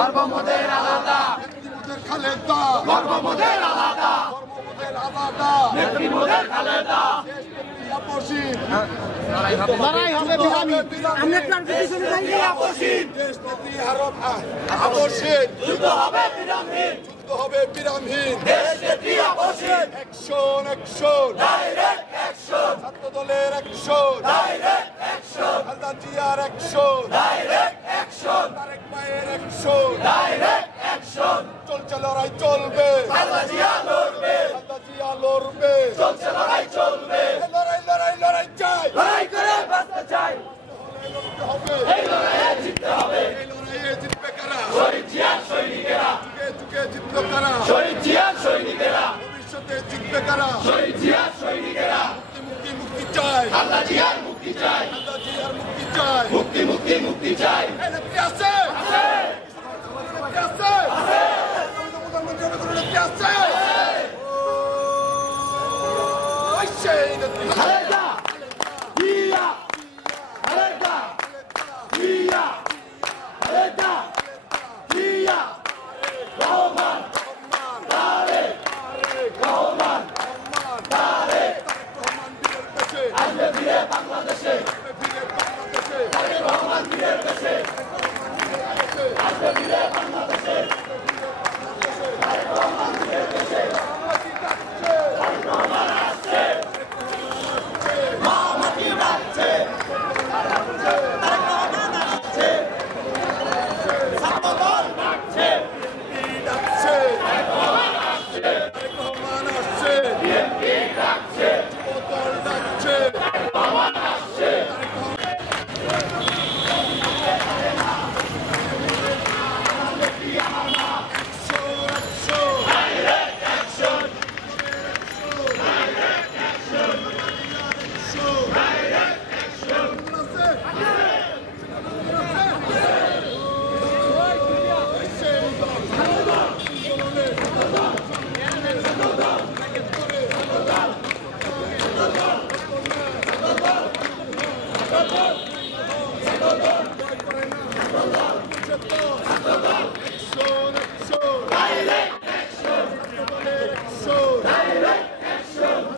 গর্ব মোদের আলাদা, খালেদা গর্ব মোদের আলাদা, আলাদা নেত্রী মোদের খালেদা। লড়াই হবে দেশনেত্রী আপসহীন যুদ্ধ হবে বিরামহীন, যুদ্ধ হবে বিরামহীন। দেশনেত্রী আপসহীন, অ্যাকশন অ্যাকশন ডাইরেক্ট অ্যাকশন, ছাত্র দলের অ্যাকশন, ডাইরেক্ট অ্যাকশন, খালেদা জিয়ার অ্যাকশন, ডাইরেক্ট অ্যাকশন, তারেক ভাইয়ের অ্যাকশন। Direct action. চলছে লড়াই চলবে, খালেদা জিয়া লড়বে, খালেদা জিয়া লড়বে, চলছে লড়াই চলবে, লড়াই লড়াই লড়াই চাই, লড়াই করে বাঁচতে চাই, লড়তে হবে, এই লড়াইয়ে জিততে হবে। এই লড়াইয়ে জিতবে কারা? শহীদ জিয়ার সৈনিকেরা, যুগে যুগে জিতলো কারা? শহীদ জিয়ার সৈনিকেরা, ভবিষ্যতে জিতবে কারা? শহীদ জিয়ার সৈনিকেরা। মুক্তি মুক্তি চাই, খালেদা জিয়ার মুক্তি চাই, খালেদা জিয়ার মুক্তি চাই। মুক্তি মুক্তি মুক্তি চাই। এই নেত্রী আছে, নেত্রী আছে, প্রধানমন্ত্রী হবে কোনো নেত্রী আছে? ওই সেই নেত্রী খালেদা